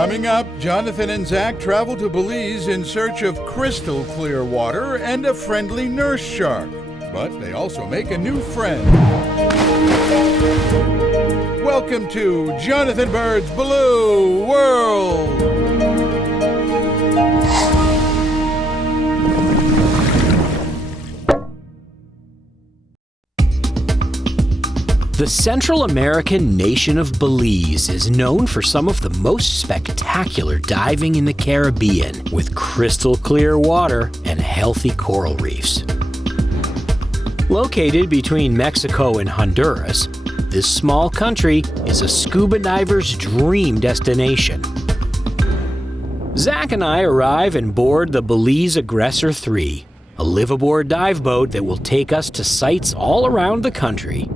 Coming up, Jonathan and Zach travel to Belize in search of crystal clear water and a friendly nurse shark. But they also make a new friend. Welcome to Jonathan Bird's Blue World. The Central American nation of Belize is known for some of the most spectacular diving in the Caribbean, with crystal clear water and healthy coral reefs. Located between Mexico and Honduras, this small country is a scuba diver's dream destination. Zach and I arrive and board the Belize Aggressor 3, a live-aboard dive boat that will take us to sites all around the country.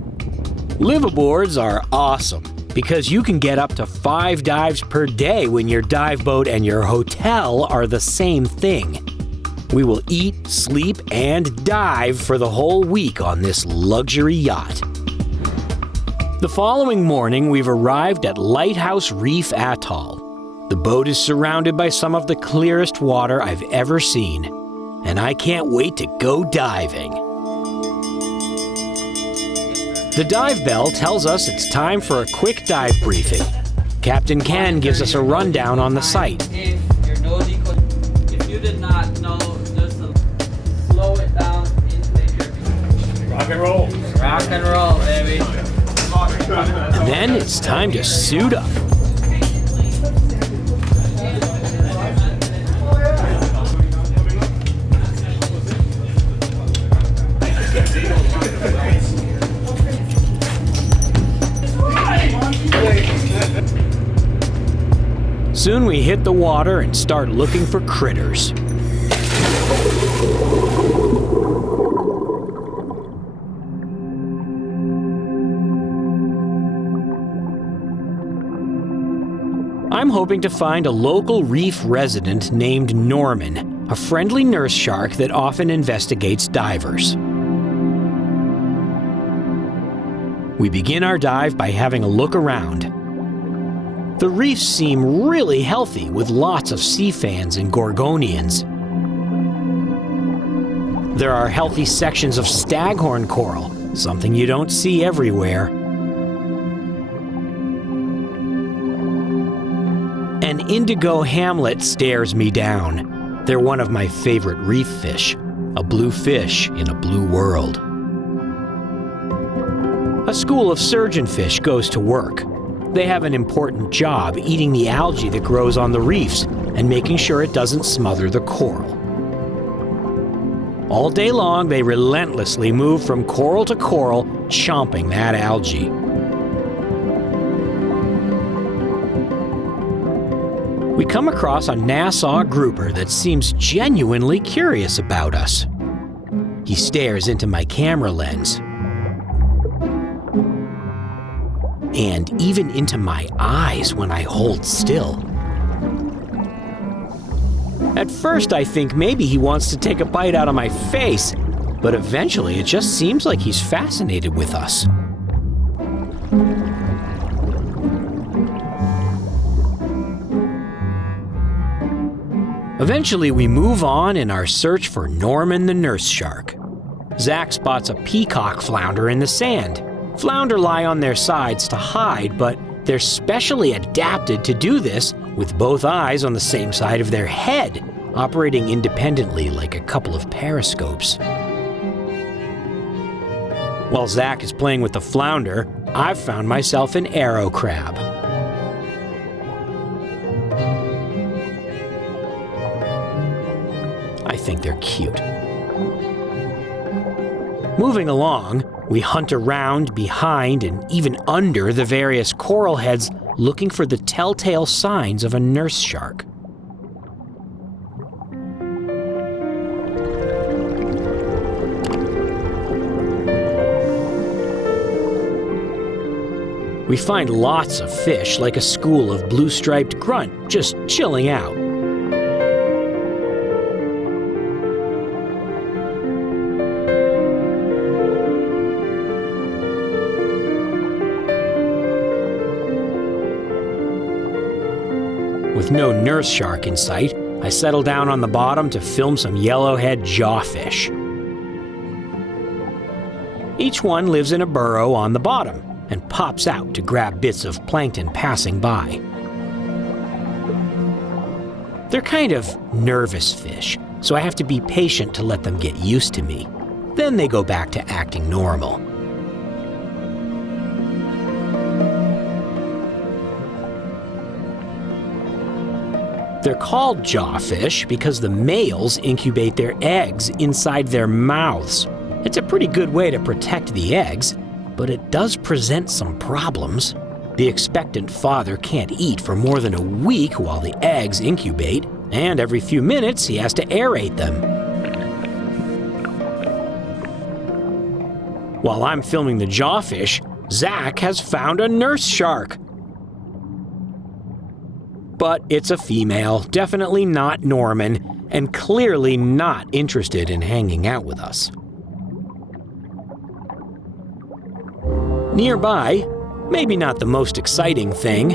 Live-aboards are awesome because you can get up to 5 dives per day when your dive boat and your hotel are the same thing. We will eat, sleep, and dive for the whole week on this luxury yacht. The following morning, we've arrived at Lighthouse Reef Atoll. The boat is surrounded by some of the clearest water I've ever seen, and I can't wait to go diving. The dive bell tells us it's time for a quick dive briefing. Captain Ken gives us a rundown on the site. If you did not know, just slow it down. Rock and roll. Rock and roll, baby. And then it's time to suit up. Soon we hit the water and start looking for critters. I'm hoping to find a local reef resident named Norman, a friendly nurse shark that often investigates divers. We begin our dive by having a look around. The reefs seem really healthy with lots of sea fans and gorgonians. There are healthy sections of staghorn coral, something you don't see everywhere. An indigo hamlet stares me down. They're one of my favorite reef fish, a blue fish in a blue world. A school of surgeonfish goes to work. They have an important job eating the algae that grows on the reefs and making sure it doesn't smother the coral. All day long, they relentlessly move from coral to coral, chomping that algae. We come across a Nassau grouper that seems genuinely curious about us. He stares into my camera lens. And even into my eyes when I hold still. At first I think maybe he wants to take a bite out of my face, but eventually it just seems like he's fascinated with us. Eventually we move on in our search for Norman the nurse shark. Zach spots a peacock flounder in the sand. Flounder lie on their sides to hide, but they're specially adapted to do this with both eyes on the same side of their head, operating independently like a couple of periscopes. While Zach is playing with the flounder, I've found myself an arrow crab. I think they're cute. Moving along, we hunt around, behind, and even under the various coral heads looking for the telltale signs of a nurse shark. We find lots of fish, like a school of blue-striped grunt, just chilling out. With no nurse shark in sight, I settle down on the bottom to film some yellowhead jawfish. Each one lives in a burrow on the bottom and pops out to grab bits of plankton passing by. They're kind of nervous fish, so I have to be patient to let them get used to me. Then they go back to acting normal. They're called jawfish because the males incubate their eggs inside their mouths. It's a pretty good way to protect the eggs, but it does present some problems. The expectant father can't eat for more than a week while the eggs incubate, and every few minutes he has to aerate them. While I'm filming the jawfish, Zach has found a nurse shark. But it's a female, definitely not Norman, and clearly not interested in hanging out with us. Nearby, maybe not the most exciting thing,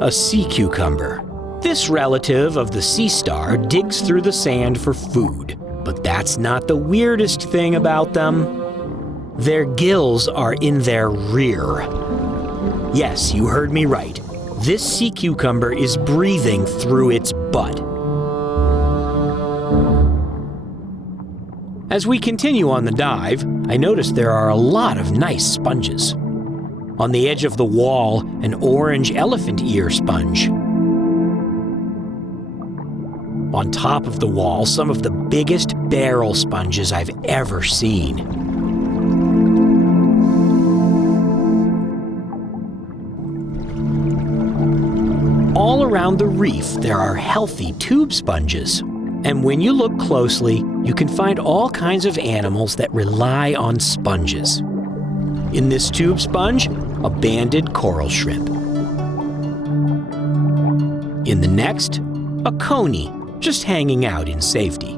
a sea cucumber. This relative of the sea star digs through the sand for food, but that's not the weirdest thing about them. Their gills are in their rear. Yes, you heard me right. This sea cucumber is breathing through its butt. As we continue on the dive, I notice there are a lot of nice sponges. On the edge of the wall, an orange elephant ear sponge. On top of the wall, some of the biggest barrel sponges I've ever seen. All around the reef, there are healthy tube sponges. And when you look closely, you can find all kinds of animals that rely on sponges. In this tube sponge, a banded coral shrimp. In the next, a coney, just hanging out in safety.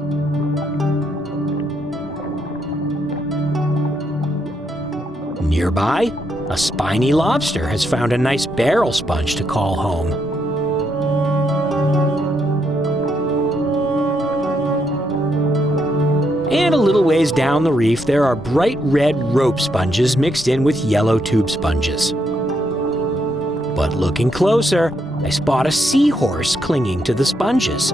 Nearby, a spiny lobster has found a nice barrel sponge to call home. And a little ways down the reef, there are bright red rope sponges mixed in with yellow tube sponges. But looking closer, I spot a seahorse clinging to the sponges.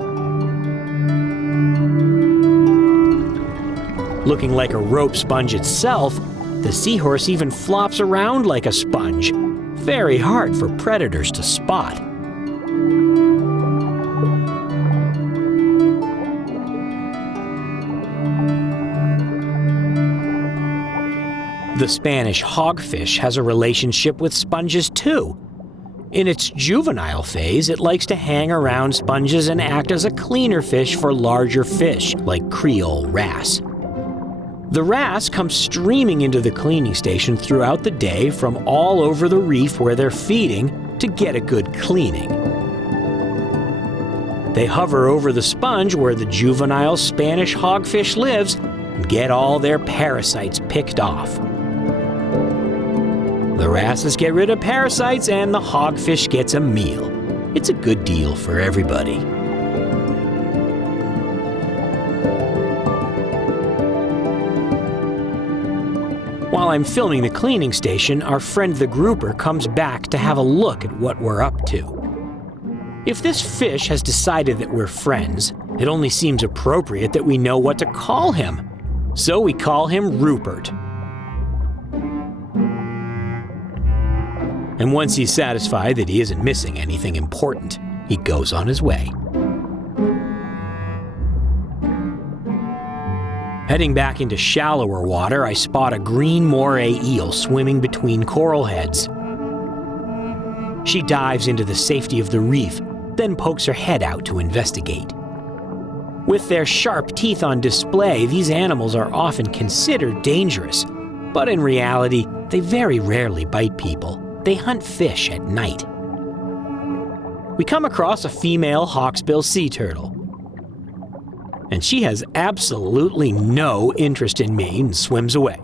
Looking like a rope sponge itself, the seahorse even flops around like a sponge. Very hard for predators to spot. The Spanish hogfish has a relationship with sponges too. In its juvenile phase, it likes to hang around sponges and act as a cleaner fish for larger fish, like Creole wrasse. The wrasse come streaming into the cleaning station throughout the day from all over the reef where they're feeding to get a good cleaning. They hover over the sponge where the juvenile Spanish hogfish lives and get all their parasites picked off. The wrasses get rid of parasites and the hogfish gets a meal. It's a good deal for everybody. While I'm filming the cleaning station, our friend the grouper comes back to have a look at what we're up to. If this fish has decided that we're friends, it only seems appropriate that we know what to call him. So we call him Rupert. And once he's satisfied that he isn't missing anything important, he goes on his way. Heading back into shallower water, I spot a green moray eel swimming between coral heads. She dives into the safety of the reef, then pokes her head out to investigate. With their sharp teeth on display, these animals are often considered dangerous, but in reality, they very rarely bite people. They hunt fish at night. We come across a female hawksbill sea turtle. And she has absolutely no interest in me and swims away.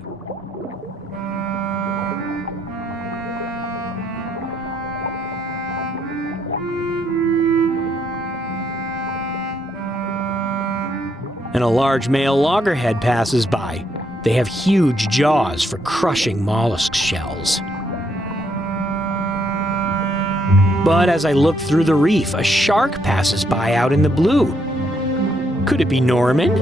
and a large male loggerhead passes by. They have huge jaws for crushing mollusk shells. But as I look through the reef, a shark passes by out in the blue. Could it be Norman?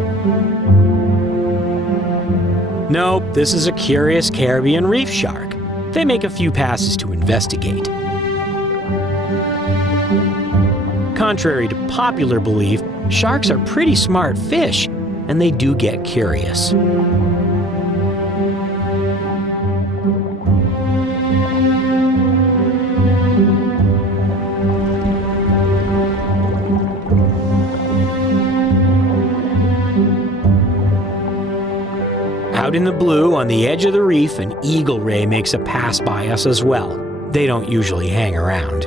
Nope, this is a curious Caribbean reef shark. They make a few passes to investigate. Contrary to popular belief, sharks are pretty smart fish, and they do get curious. Out in the blue, on the edge of the reef, an eagle ray makes a pass by us as well. They don't usually hang around.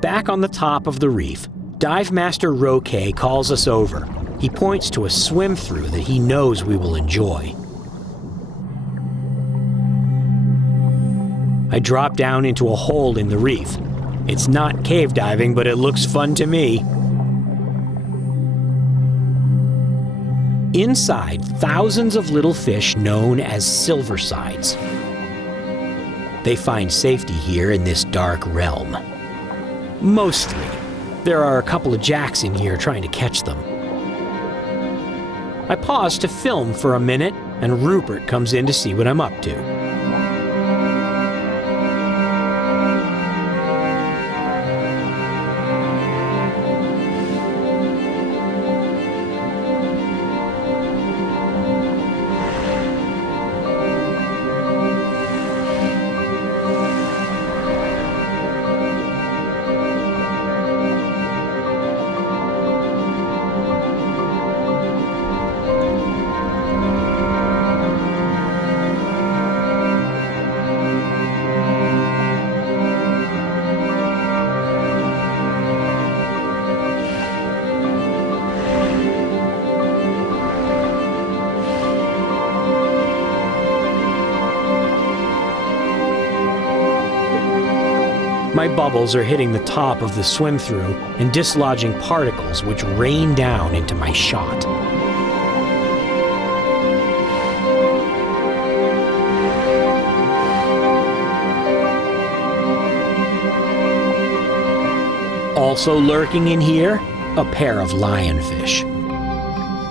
Back on the top of the reef, Dive Master Caye calls us over. He points to a swim-through that he knows we will enjoy. I drop down into a hole in the reef. It's not cave diving, but it looks fun to me. Inside, thousands of little fish known as silversides. They find safety here in this dark realm. Mostly. There are a couple of jacks in here trying to catch them. I pause to film for a minute, and Rupert comes in to see what I'm up to. My bubbles are hitting the top of the swim-through and dislodging particles which rain down into my shot. Also lurking in here, a pair of lionfish.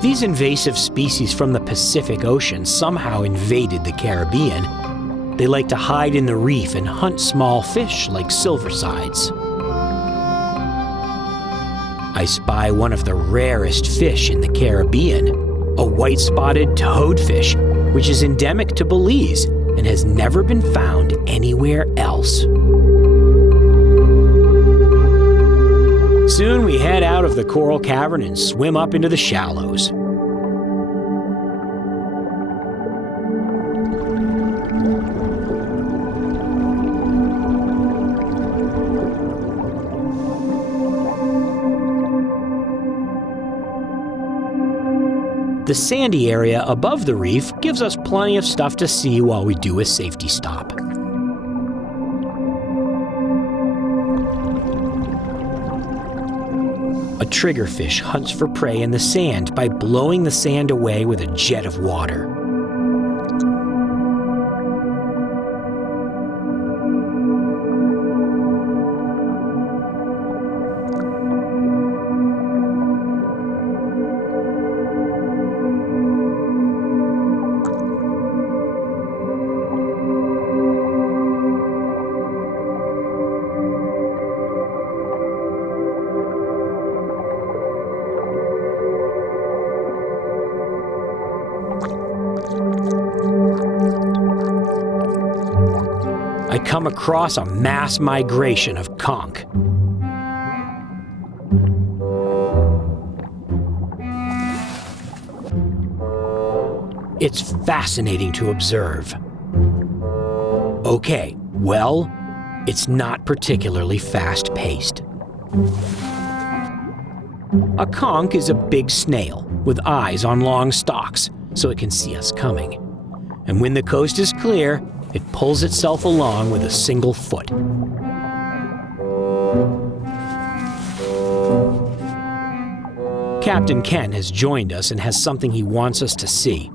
These invasive species from the Pacific Ocean somehow invaded the Caribbean. They like to hide in the reef and hunt small fish like silversides. I spy one of the rarest fish in the Caribbean, a white-spotted toadfish, which is endemic to Belize and has never been found anywhere else. Soon we head out of the coral cavern and swim up into the shallows. The sandy area above the reef gives us plenty of stuff to see while we do a safety stop. A triggerfish hunts for prey in the sand by blowing the sand away with a jet of water. I come across a mass migration of conch. It's fascinating to observe. Okay, well, it's not particularly fast-paced. A conch is a big snail with eyes on long stalks, so it can see us coming. and when the coast is clear, it pulls itself along with a single foot. Captain Ken has joined us and has something he wants us to see.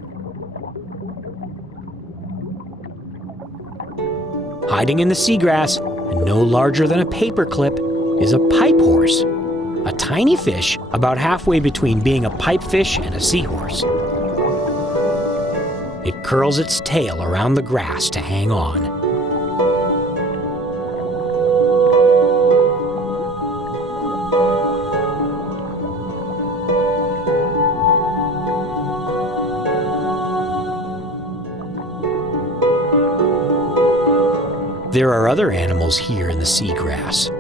Hiding in the seagrass, and no larger than a paperclip, is a pipe horse, a tiny fish about halfway between being a pipefish and a seahorse. It curls its tail around the grass to hang on. There are other animals here in the seagrass.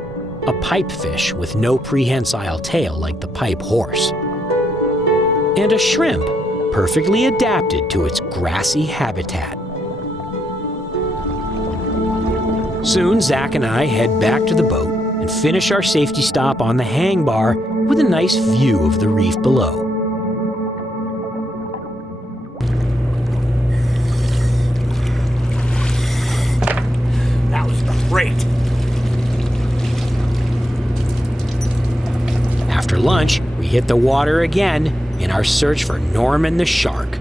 A pipefish with no prehensile tail like the pipe horse. And a shrimp, perfectly adapted to its grassy habitat. Soon, Zach and I head back to the boat and finish our safety stop on the hang bar with a nice view of the reef below. That was great. After lunch, we hit the water again in our search for Norman the shark.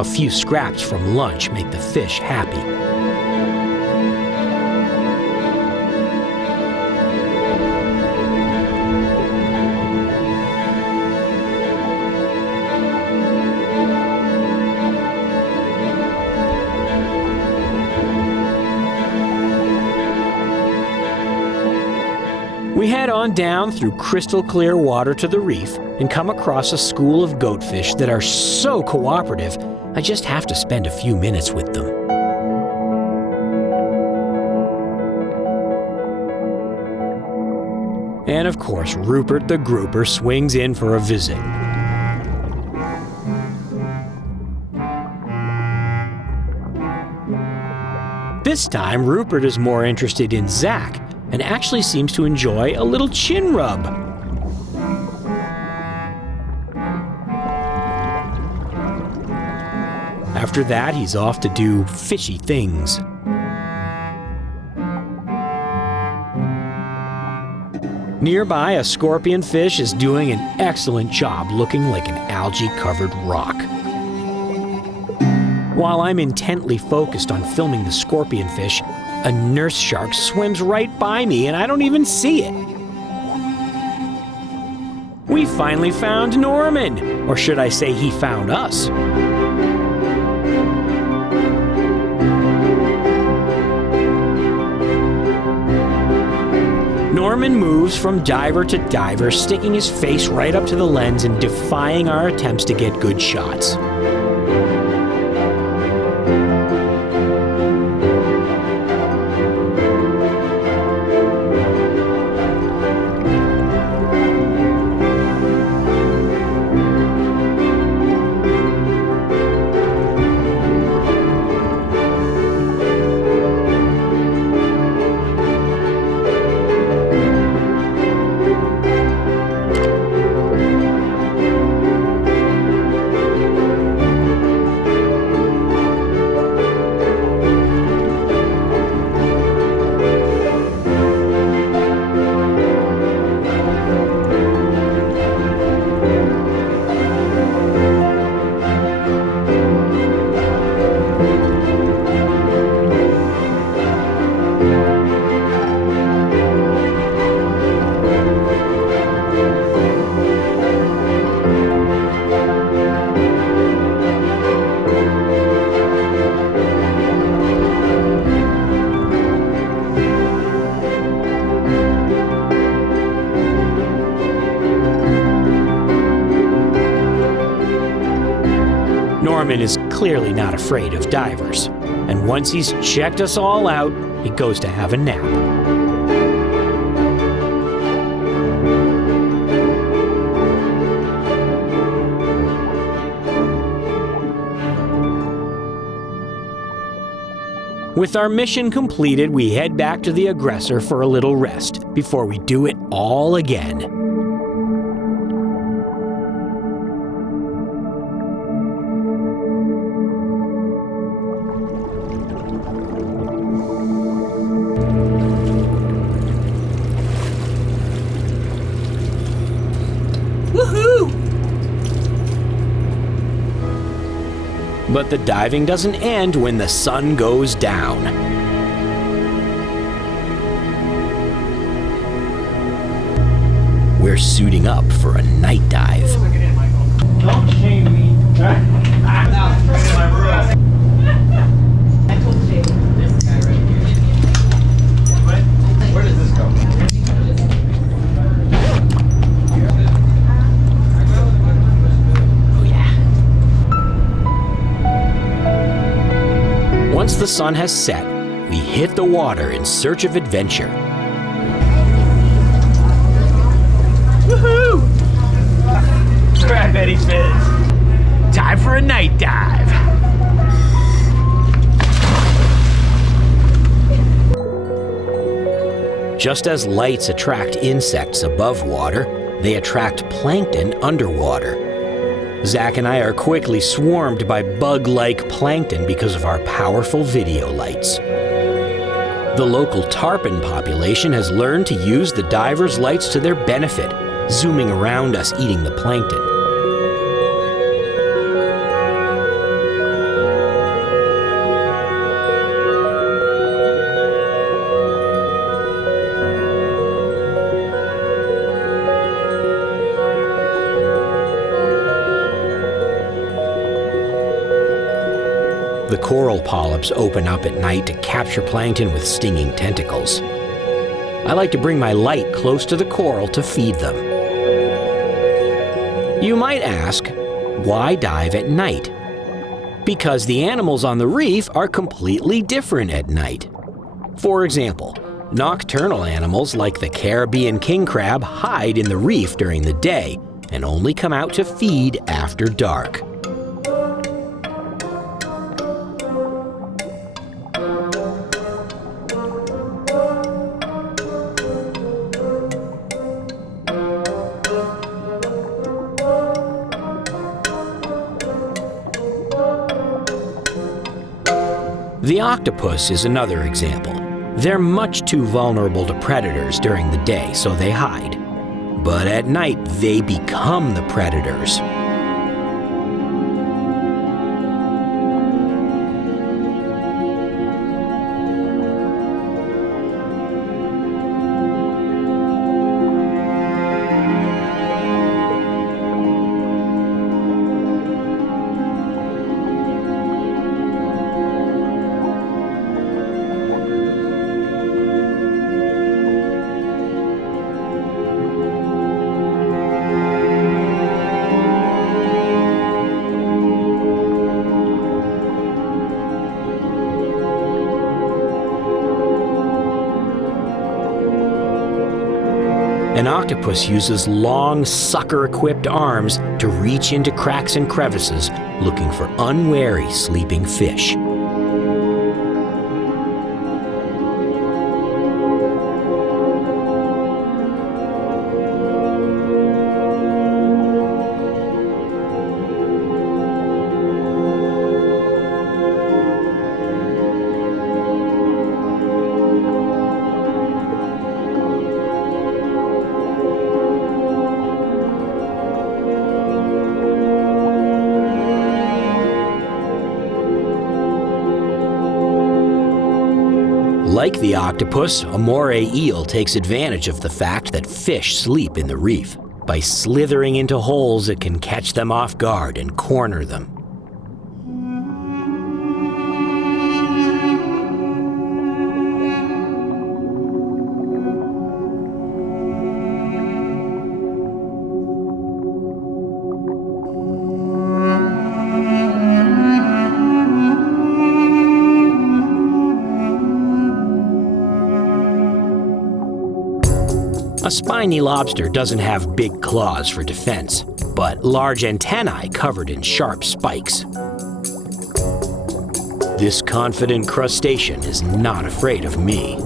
A few scraps from lunch make the fish happy. We head on down through crystal clear water to the reef and come across a school of goatfish that are so cooperative, I just have to spend a few minutes with them. And of course, Rupert the grouper swings in for a visit. This time, Rupert is more interested in Zach and actually seems to enjoy a little chin rub. After that, he's off to do fishy things. Nearby, a scorpionfish is doing an excellent job looking like an algae-covered rock. While I'm intently focused on filming the scorpionfish, a nurse shark swims right by me and I don't even see it. We finally found Norman, or should I say he found us. Norman moves from diver to diver, sticking his face right up to the lens and defying our attempts to get good shots. Norman is clearly not afraid of divers, and once he's checked us all out, he goes to have a nap. With our mission completed, we head back to the aggressor for a little rest before we do it all again. But the diving doesn't end when the sun goes down. We're suiting up for a night dive. Don't shame me. Where does this go? Once the sun has set, we hit the water in search of adventure. Woohoo! Grab any fins. Time for a night dive. Just as lights attract insects above water, they attract plankton underwater. Zach and I are quickly swarmed by bug-like plankton because of our powerful video lights. The local tarpon population has learned to use the divers' lights to their benefit, zooming around us eating the plankton. The coral polyps open up at night to capture plankton with stinging tentacles. I like to bring my light close to the coral to feed them. You might ask, why dive at night? Because the animals on the reef are completely different at night. For example, nocturnal animals like the Caribbean king crab hide in the reef during the day and only come out to feed after dark. The octopus is another example. They're much too vulnerable to predators during the day, so they hide. But at night, they become the predators. An octopus uses long, sucker-equipped arms to reach into cracks and crevices, looking for unwary sleeping fish. Like the octopus, a moray eel takes advantage of the fact that fish sleep in the reef. By slithering into holes, it can catch them off guard and corner them. A spiny lobster doesn't have big claws for defense, but large antennae covered in sharp spikes. This confident crustacean is not afraid of me.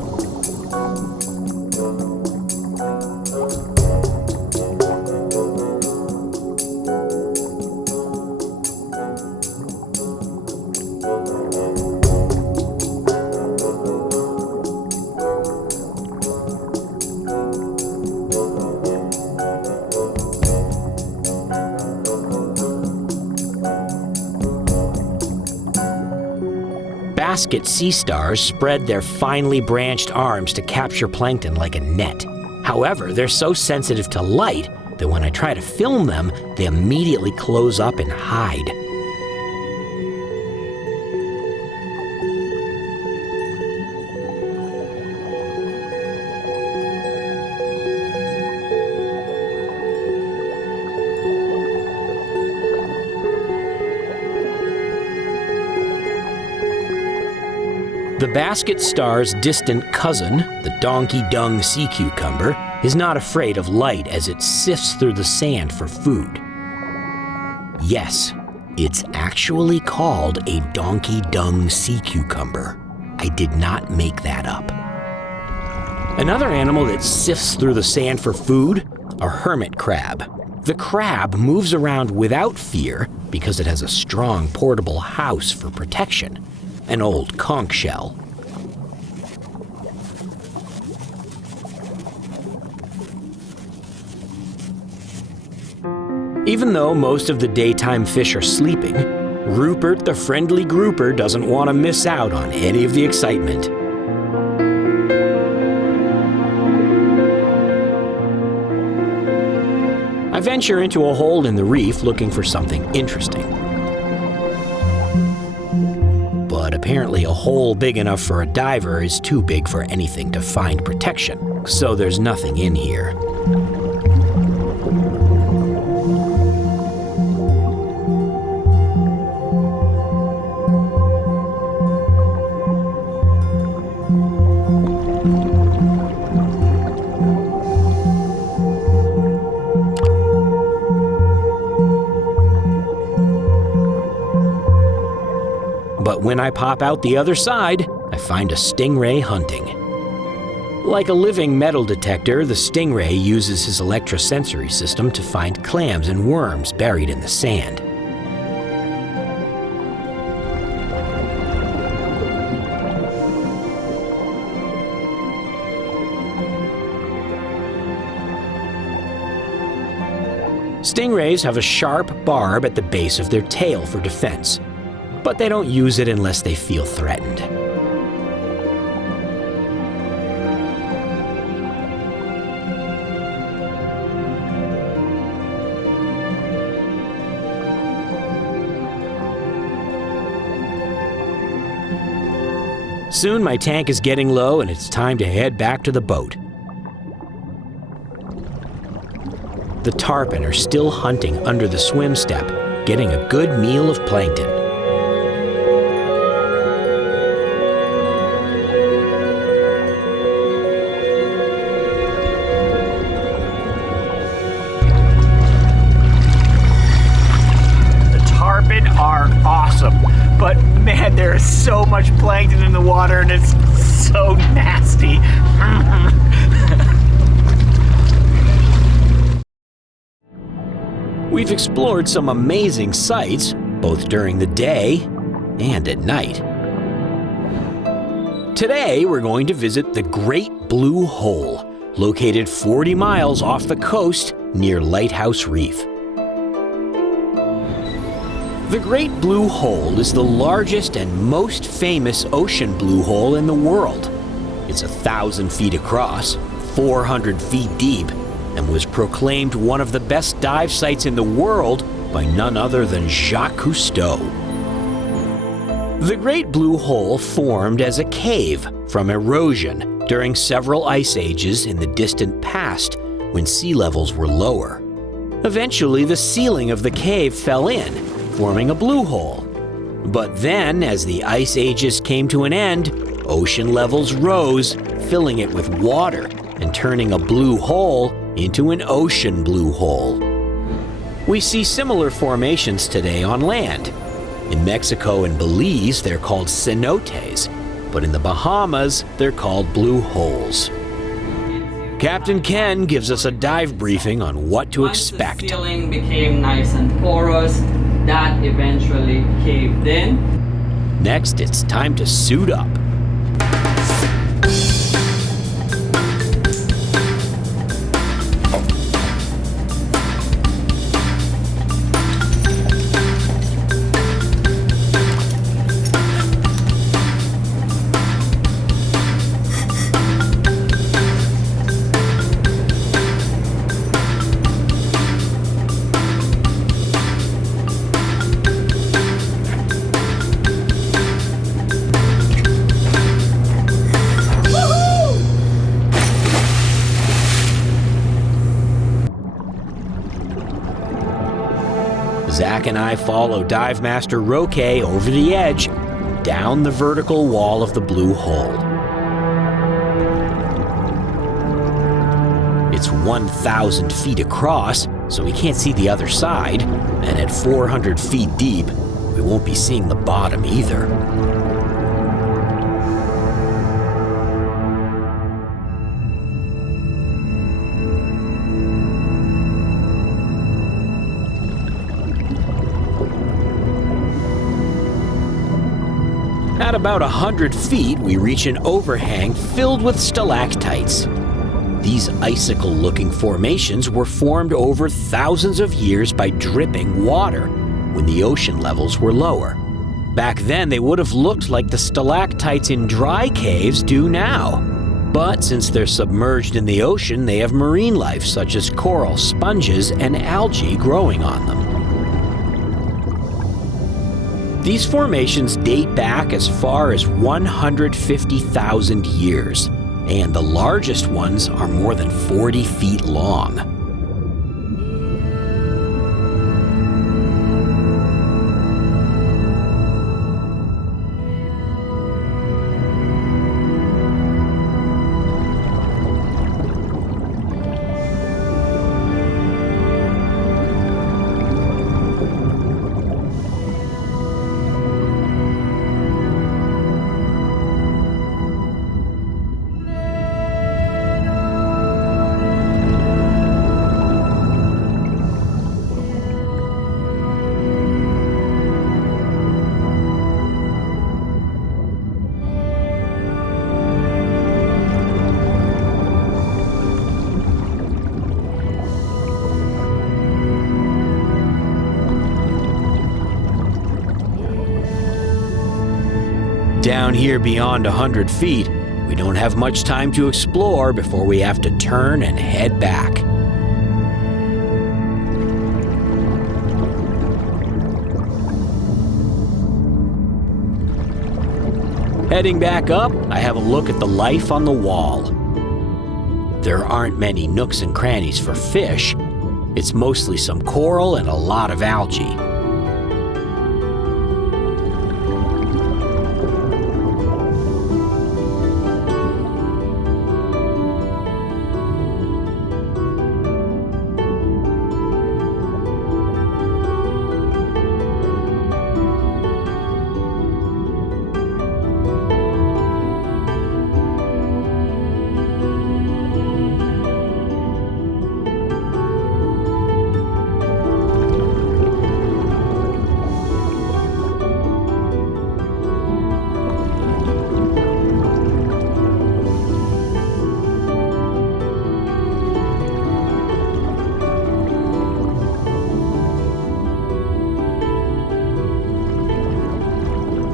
Basket sea stars spread their finely branched arms to capture plankton like a net. However, they're so sensitive to light that when I try to film them, they immediately close up and hide. The basket star's distant cousin, the donkey dung sea cucumber, is not afraid of light as it sifts through the sand for food. Yes, it's actually called a donkey dung sea cucumber. I did not make that up. Another animal that sifts through the sand for food, a hermit crab. The crab moves around without fear because it has a strong portable house for protection. An old conch shell. Even though most of the daytime fish are sleeping, Rupert the friendly grouper doesn't want to miss out on any of the excitement. I venture into a hole in the reef looking for something interesting. But apparently a hole big enough for a diver is too big for anything to find protection, so there's nothing in here. But when I pop out the other side, I find a stingray hunting. Like a living metal detector, the stingray uses his electrosensory system to find clams and worms buried in the sand. Stingrays have a sharp barb at the base of their tail for defense, but they don't use it unless they feel threatened. Soon my tank is getting low and it's time to head back to the boat. The tarpon are still hunting under the swim step, getting a good meal of plankton. But man, there is so much plankton in the water and it's so nasty. We've explored some amazing sights, both during the day and at night. Today, we're going to visit the Great Blue Hole, located 40 miles off the coast near Lighthouse Reef. The Great Blue Hole is the largest and most famous ocean blue hole in the world. It's 1,000 feet across, 400 feet deep, and was proclaimed one of the best dive sites in the world by none other than Jacques Cousteau. The Great Blue Hole formed as a cave from erosion during several ice ages in the distant past when sea levels were lower. Eventually, the ceiling of the cave fell in, forming a blue hole. But then, as the ice ages came to an end, ocean levels rose, filling it with water and turning a blue hole into an ocean blue hole. We see similar formations today on land. In Mexico and Belize, they're called cenotes, but in the Bahamas, they're called blue holes. Captain Ken gives us a dive briefing on what to expect. Once the ceiling became nice and porous, that eventually caved in. Next, it's time to suit up. Zach and I follow Dive Master Roque over the edge, down the vertical wall of the blue hole. It's 1,000 feet across, so we can't see the other side, and at 400 feet deep, we won't be seeing the bottom either. At about 100 feet, we reach an overhang filled with stalactites. These icicle-looking formations were formed over thousands of years by dripping water when the ocean levels were lower. Back then, they would have looked like the stalactites in dry caves do now. But since they're submerged in the ocean, they have marine life such as coral, sponges, and algae growing on them. These formations date back as far as 150,000 years, and the largest ones are more than 40 feet long. Down here beyond 100 feet, we don't have much time to explore before we have to turn and head back. Heading back up, I have a look at the life on the wall. There aren't many nooks and crannies for fish. It's mostly some coral and a lot of algae.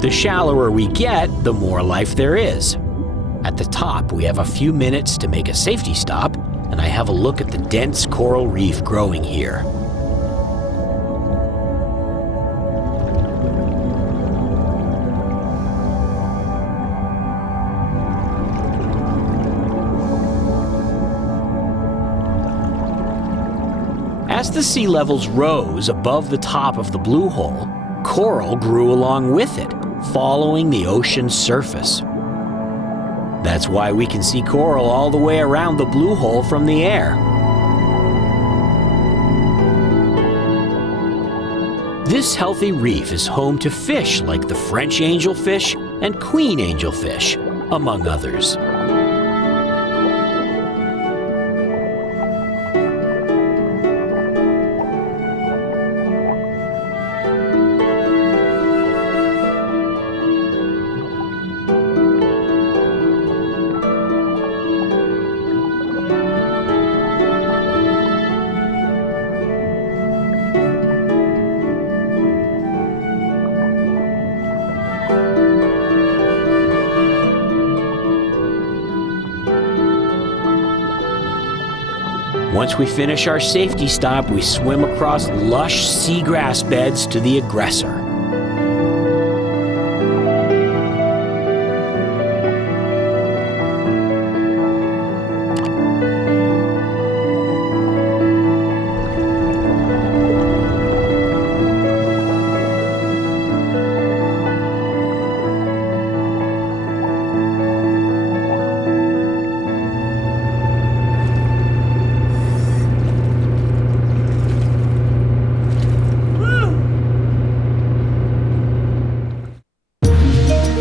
The shallower we get, the more life there is. At the top, we have a few minutes to make a safety stop, and I have a look at the dense coral reef growing here. As the sea levels rose above the top of the blue hole, coral grew along with it, following the ocean's surface. That's why we can see coral all the way around the blue hole from the air. This healthy reef is home to fish like the French angelfish and queen angelfish, among others. Once we finish our safety stop, we swim across lush seagrass beds to the aggressor.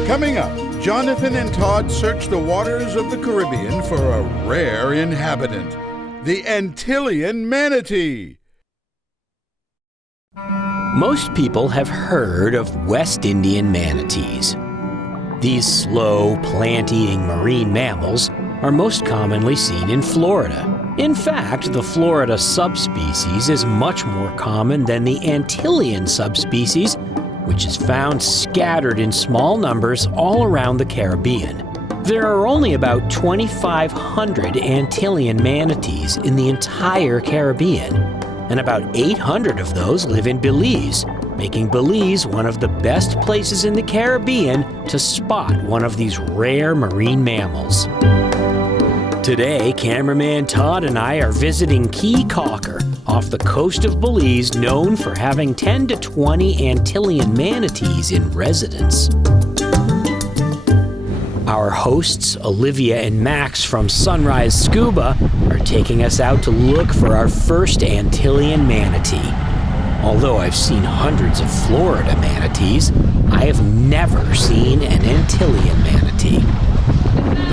Coming up, Jonathan and Todd search the waters of the Caribbean for a rare inhabitant, the Antillean manatee. Most people have heard of West Indian manatees. These slow, plant-eating marine mammals are most commonly seen in Florida. In fact, the Florida subspecies is much more common than the Antillean subspecies, which is found scattered in small numbers all around the Caribbean. There are only about 2,500 Antillean manatees in the entire Caribbean, and about 800 of those live in Belize, making Belize one of the best places in the Caribbean to spot one of these rare marine mammals. Today, cameraman Todd and I are visiting Caye Caulker, off the coast of Belize, known for having 10 to 20 Antillean manatees in residence. Our hosts, Olivia and Max from Sunrise Scuba, are taking us out to look for our first Antillean manatee. Although I've seen hundreds of Florida manatees, I have never seen an Antillean manatee.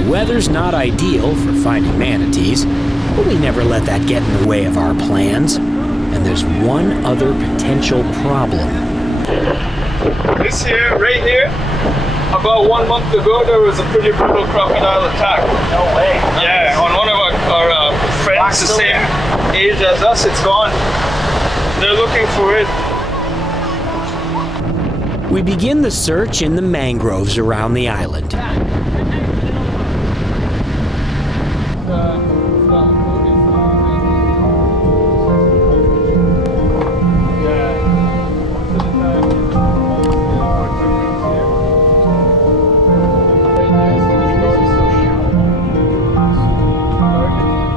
The weather's not ideal for finding manatees, but we never let that get in the way of our plans. And there's one other potential problem. This here, right here, about 1 month ago, there was a pretty brutal crocodile attack. No way. Yeah, on one of our friends the same age as us, it's gone. They're looking for it. We begin the search in the mangroves around the island.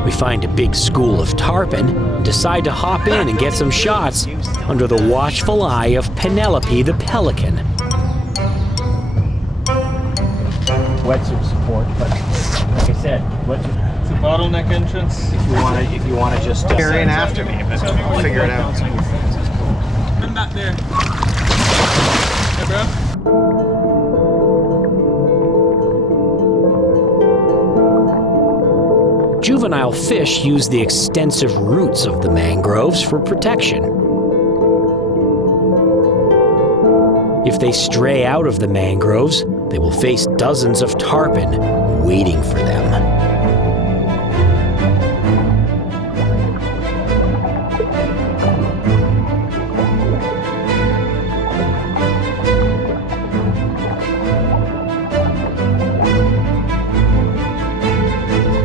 We find a big school of tarpon and decide to hop in and get some shots under the watchful eye of Penelope the pelican. Wetsuit support, but like I said, wetsuit. It's a bottleneck entrance. If you want to just carry in after me, but I'll figure it out. I'm not there. Hey, bro. Juvenile fish use the extensive roots of the mangroves for protection. If they stray out of the mangroves, they will face dozens of tarpon waiting for them.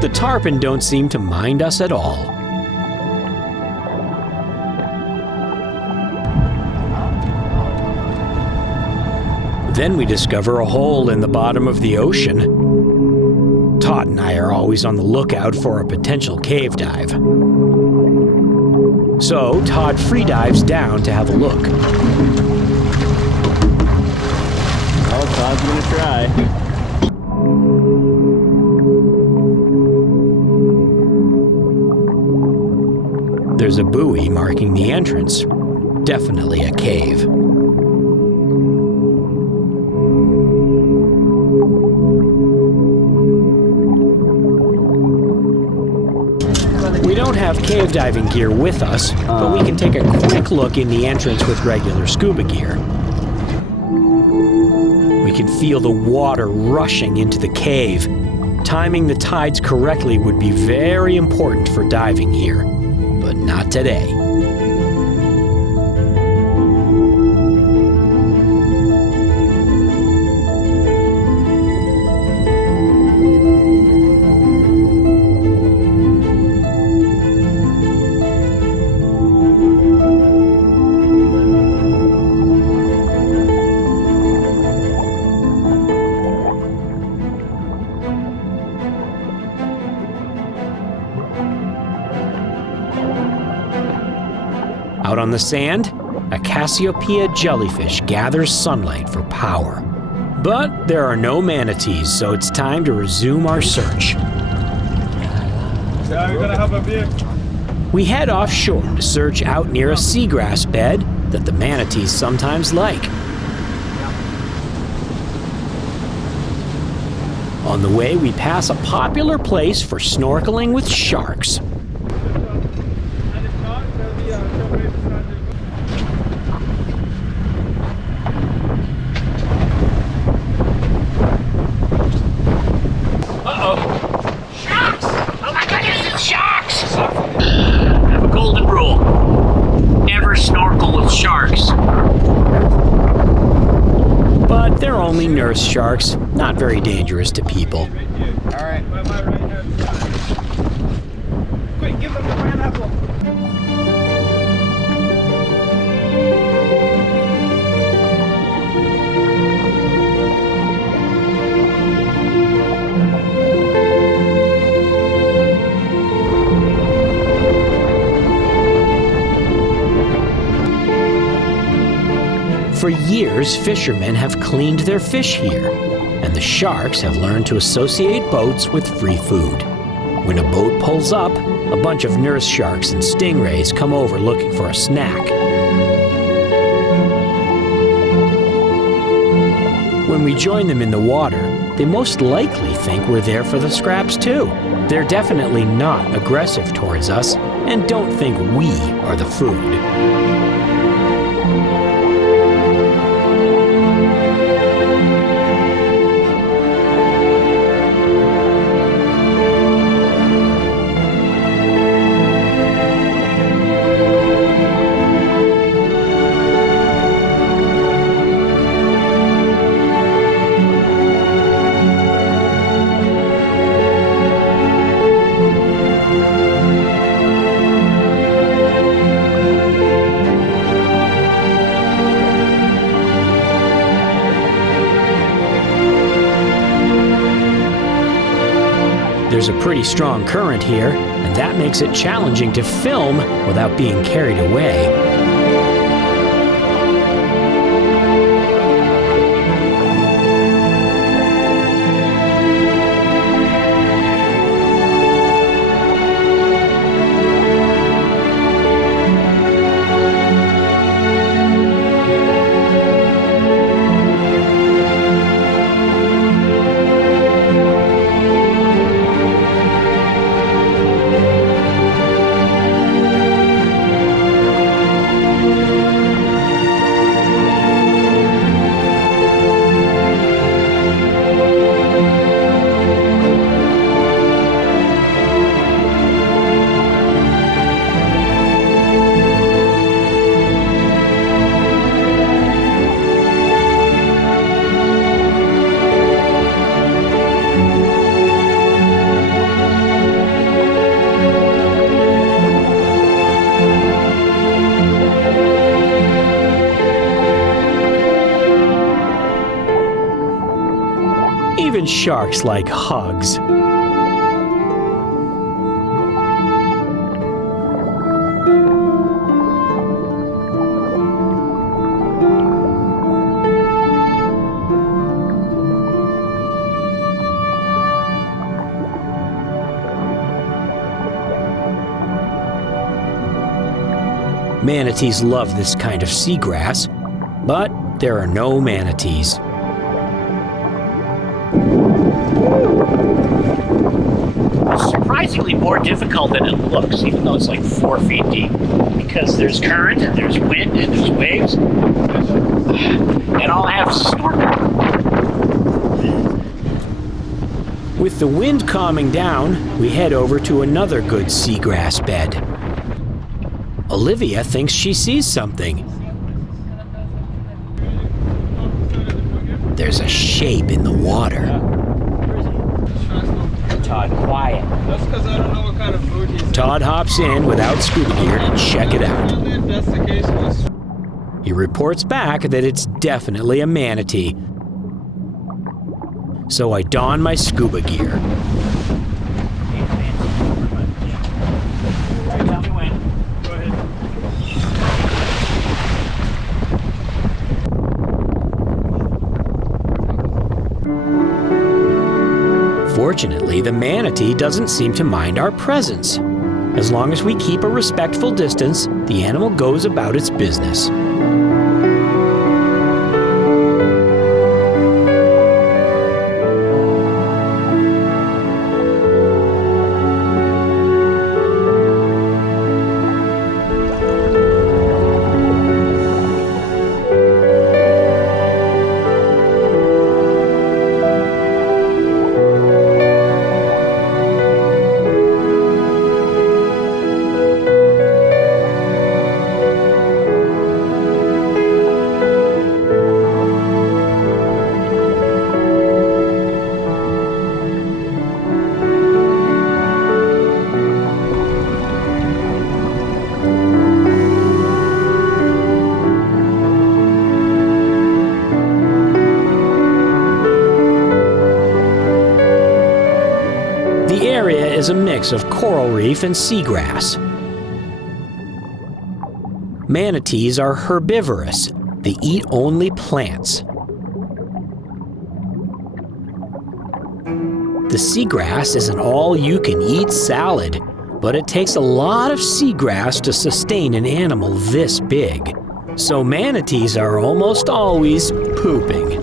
The tarpon don't seem to mind us at all. Then we discover a hole in the bottom of the ocean. Todd and I are always on the lookout for a potential cave dive. So Todd free dives down to have a look. Oh, Todd's gonna try. There's a buoy marking the entrance. definitely a cave. We don't have cave diving gear with us, but we can take a quick look in the entrance with regular scuba gear. We can feel the water rushing into the cave. Timing the tides correctly would be very important for diving here, but not today. Out on the sand, a Cassiopeia jellyfish gathers sunlight for power. But there are no manatees, so it's time to resume our search. Yeah, we're gonna have a beer. We head offshore to search out near a seagrass bed that the manatees sometimes like. On the way, we pass a popular place for snorkeling with sharks. Golden rule. Never snorkel with sharks. But they're only nurse sharks, not very dangerous to people. Alright. Quick, give them the pineapple. For years, fishermen have cleaned their fish here, and the sharks have learned to associate boats with free food. When a boat pulls up, a bunch of nurse sharks and stingrays come over looking for a snack. When we join them in the water, they most likely think we're there for the scraps too. They're definitely not aggressive towards us and don't think we are the food. There's a pretty strong current here, and that makes it challenging to film without being carried away. Even sharks like hugs. Manatees love this kind of seagrass, but there are no manatees. It's surprisingly more difficult than it looks, even though it's like 4 feet deep. Because there's current, and there's wind, and there's waves. And all have snorkel. With the wind calming down, we head over to another good seagrass bed. Olivia thinks she sees something. There's a shape in the water. Todd, quiet. That's because I don't know what kind of food he's Todd hops in without scuba gear to check it out. If that's the case, He reports back that it's definitely a manatee. So I don my scuba gear. Tell me when. go ahead. Fortunately, the manatee doesn't seem to mind our presence. As long as we keep a respectful distance, the animal goes about its business. Is a mix of coral reef and seagrass. Manatees are herbivorous. They eat only plants. The seagrass is an all-you-can-eat salad, but it takes a lot of seagrass to sustain an animal this big. So manatees are almost always pooping.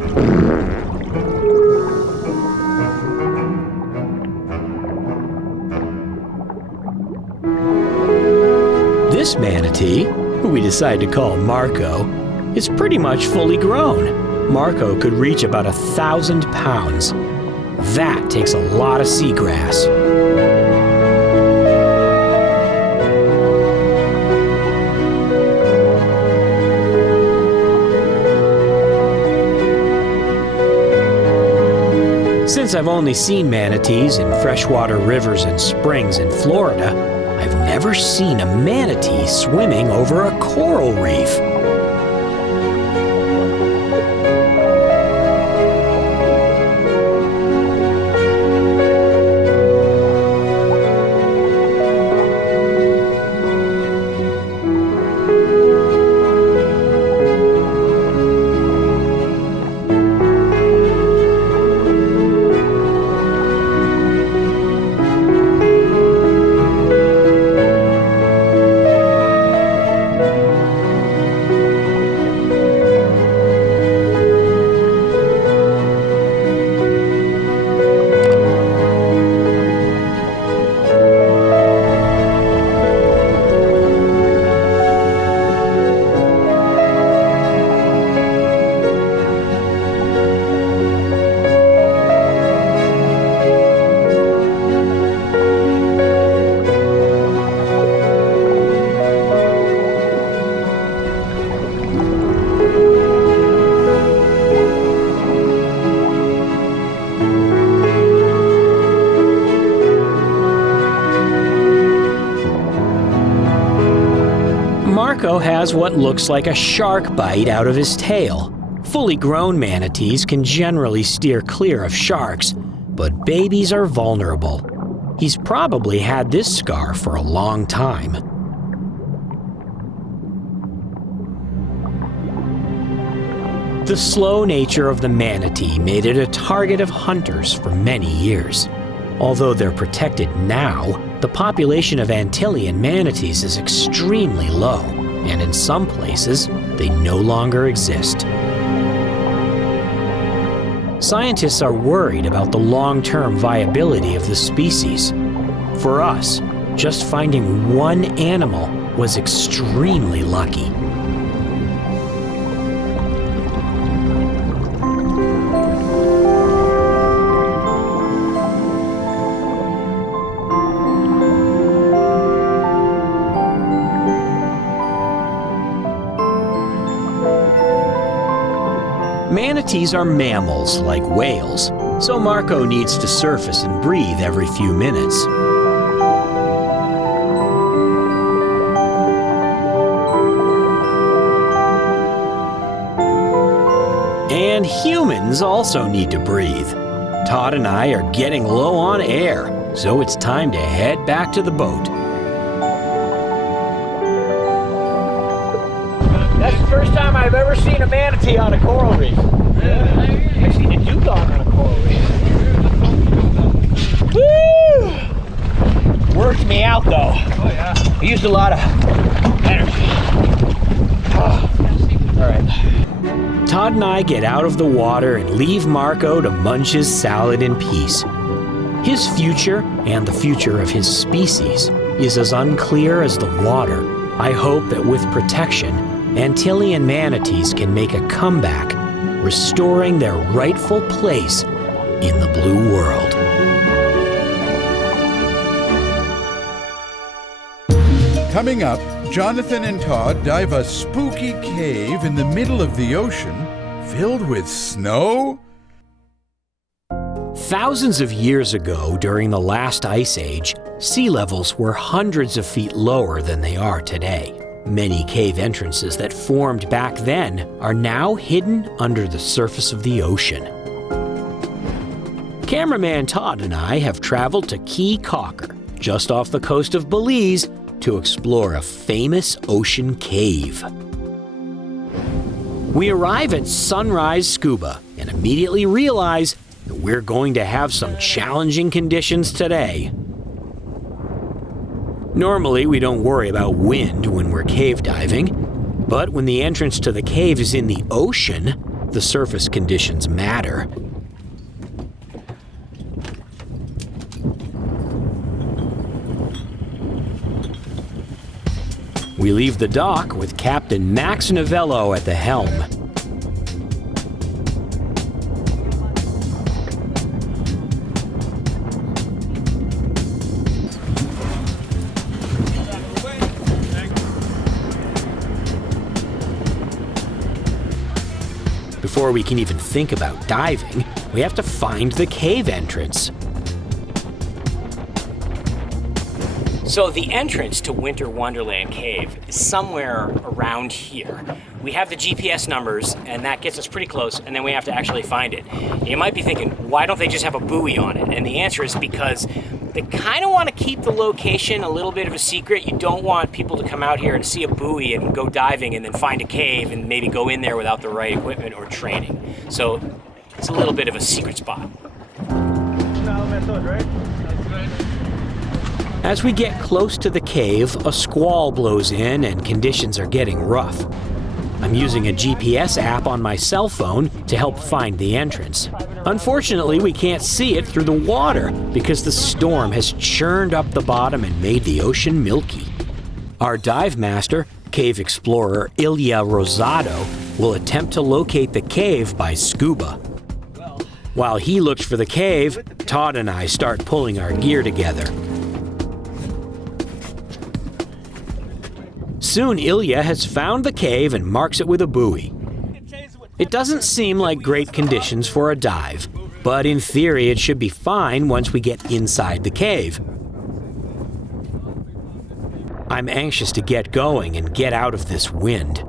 This manatee, who we decide to call Marco, is pretty much fully grown. Marco could reach about 1,000 pounds. That takes a lot of seagrass. Since I've only seen manatees in freshwater rivers and springs in Florida, I've never seen a manatee swimming over a coral reef. Marco has what looks like a shark bite out of his tail. Fully grown manatees can generally steer clear of sharks, but babies are vulnerable. He's probably had this scar for a long time. The slow nature of the manatee made it a target of hunters for many years. Although they're protected now, the population of Antillean manatees is extremely low. and in some places, they no longer exist. Scientists are worried about the long-term viability of the species. For us, just finding one animal was extremely lucky. Manatees are mammals like whales, so Marco needs to surface and breathe every few minutes. And humans also need to breathe. Todd and I are getting low on air, so it's time to head back to the boat. That's the first time I've ever seen a manatee on a coral reef. I've seen a dugong on a coral reef. Woo! Worked me out though. Oh yeah. I used a lot of energy. All right. Todd and I get out of the water and leave Marco to munch his salad in peace. His future and the future of his species is as unclear as the water. I hope that with protection, Antillean manatees can make a comeback, restoring their rightful place in the blue world. Coming up, Jonathan and Todd dive a spooky cave in the middle of the ocean filled with snow. Thousands of years ago, during the last ice age, sea levels were hundreds of feet lower than they are today. Many cave entrances that formed back then are now hidden under the surface of the ocean. Cameraman Todd and I have traveled to Caye Caulker, just off the coast of Belize, to explore a famous ocean cave. We arrive at Sunrise Scuba and immediately realize that we're going to have some challenging conditions today. Normally, we don't worry about wind when we're cave diving, but when the entrance to the cave is in the ocean, the surface conditions matter. We leave the dock with Captain Max Novello at the helm. Before we can even think about diving, we have to find the cave entrance. So the entrance to Winter Wonderland Cave is somewhere around here. We have the GPS numbers, and that gets us pretty close, and then we have to actually find it. You might be thinking, why don't they just have a buoy on it? And the answer is because they kind of want to keep the location a little bit of a secret. You don't want people to come out here and see a buoy and go diving and then find a cave and maybe go in there without the right equipment or training. So it's a little bit of a secret spot. As we get close to the cave, a squall blows in and conditions are getting rough. I'm using a GPS app on my cell phone to help find the entrance. Unfortunately, we can't see it through the water because the storm has churned up the bottom and made the ocean milky. Our dive master, cave explorer Ilya Rosado, will attempt to locate the cave by scuba. While he looks for the cave, Todd and I start pulling our gear together. Soon Ilya has found the cave and marks it with a buoy. It doesn't seem like great conditions for a dive, but in theory it should be fine once we get inside the cave. I'm anxious to get going and get out of this wind.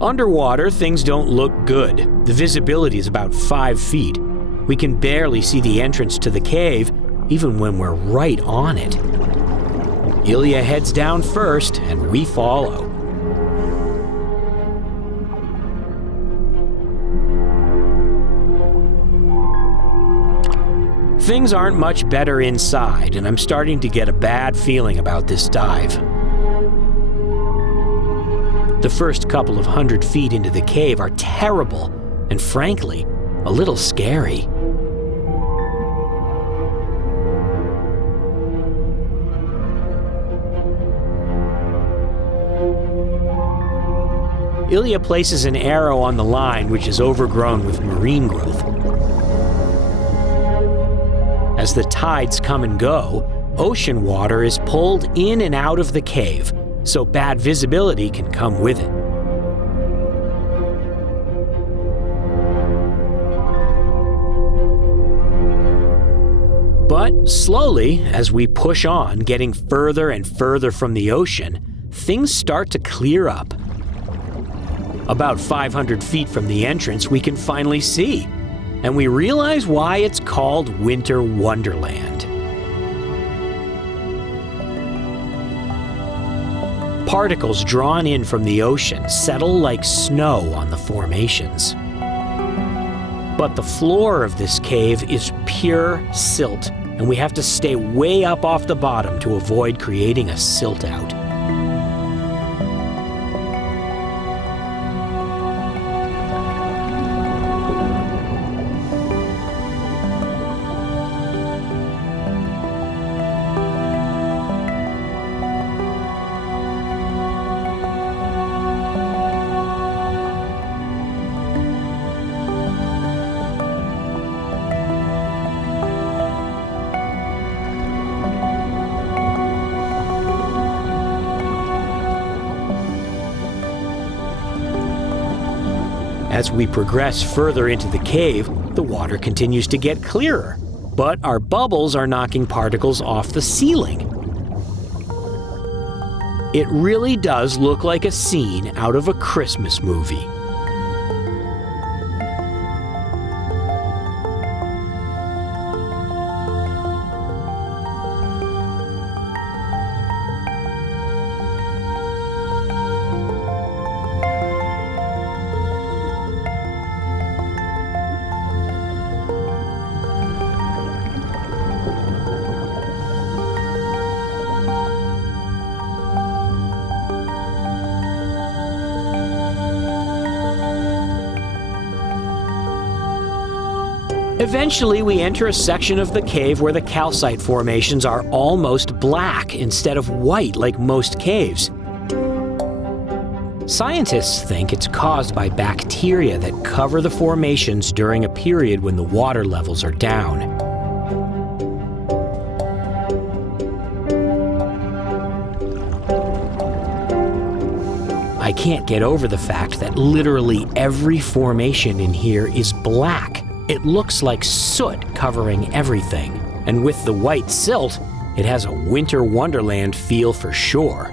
Underwater, things don't look good. The visibility is about 5 feet. We can barely see the entrance to the cave, even when we're right on it. Ilya heads down first, and we follow. Things aren't much better inside, and I'm starting to get a bad feeling about this dive. The first couple of 100 feet into the cave are terrible, and frankly, a little scary. Ilya places an arrow on the line, which is overgrown with marine growth. As the tides come and go, ocean water is pulled in and out of the cave, so bad visibility can come with it. But slowly, as we push on, getting further and further from the ocean, things start to clear up. About 500 feet from the entrance, we can finally see, and we realize why it's called Winter Wonderland. Particles drawn in from the ocean settle like snow on the formations. But the floor of this cave is pure silt, and we have to stay way up off the bottom to avoid creating a silt out. As we progress further into the cave, the water continues to get clearer, but our bubbles are knocking particles off the ceiling. It really does look like a scene out of a Christmas movie. Eventually, we enter a section of the cave where the calcite formations are almost black instead of white like most caves. Scientists think it's caused by bacteria that cover the formations during a period when the water levels are down. I can't get over the fact that literally every formation in here is black. It looks like soot covering everything, and with the white silt, it has a winter wonderland feel for sure.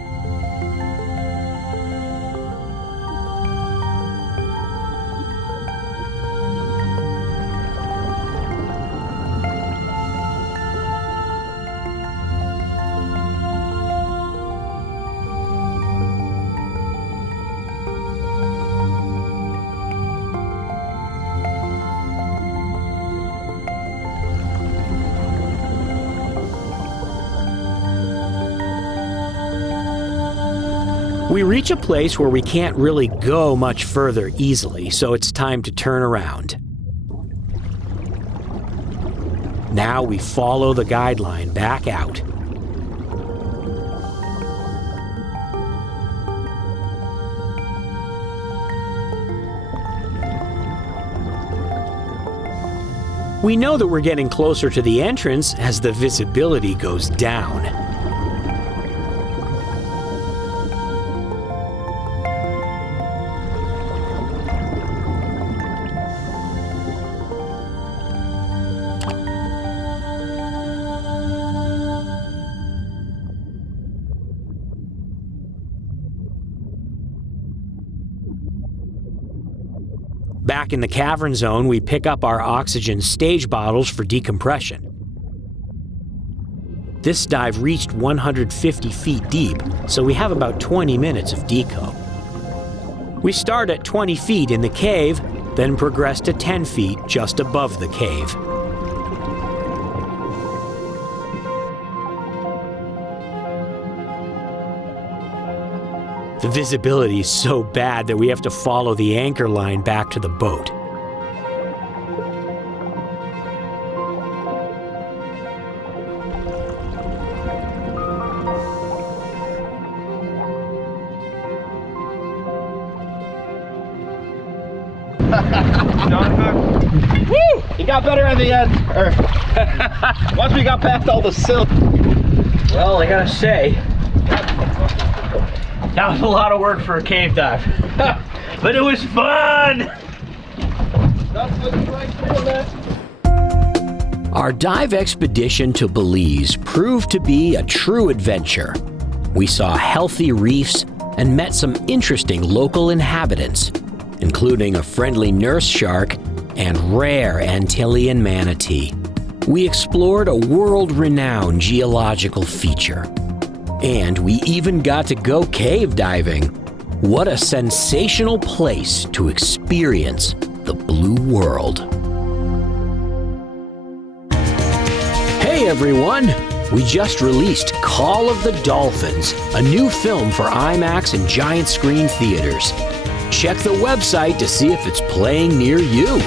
We reach a place where we can't really go much further easily, so it's time to turn around. Now we follow the guideline back out. We know that we're getting closer to the entrance as the visibility goes down. Back in the cavern zone, we pick up our oxygen stage bottles for decompression. This dive reached 150 feet deep, so we have about 20 minutes of deco. We start at 20 feet in the cave, then progress to 10 feet just above the cave. The visibility is so bad that we have to follow the anchor line back to the boat. Woo! It got better in the end. Once we got past all the silt. Well, I gotta say, that was a lot of work for a cave dive. But it was fun! That's what it's like to do, man. Our dive expedition to Belize proved to be a true adventure. We saw healthy reefs and met some interesting local inhabitants, including a friendly nurse shark and rare Antillean manatee. We explored a world-renowned geological feature. And we even got to go cave diving. What a sensational place to experience the blue world. Hey everyone! We just released Call of the Dolphins, a new film for IMAX and giant screen theaters. Check the website to see if it's playing near you.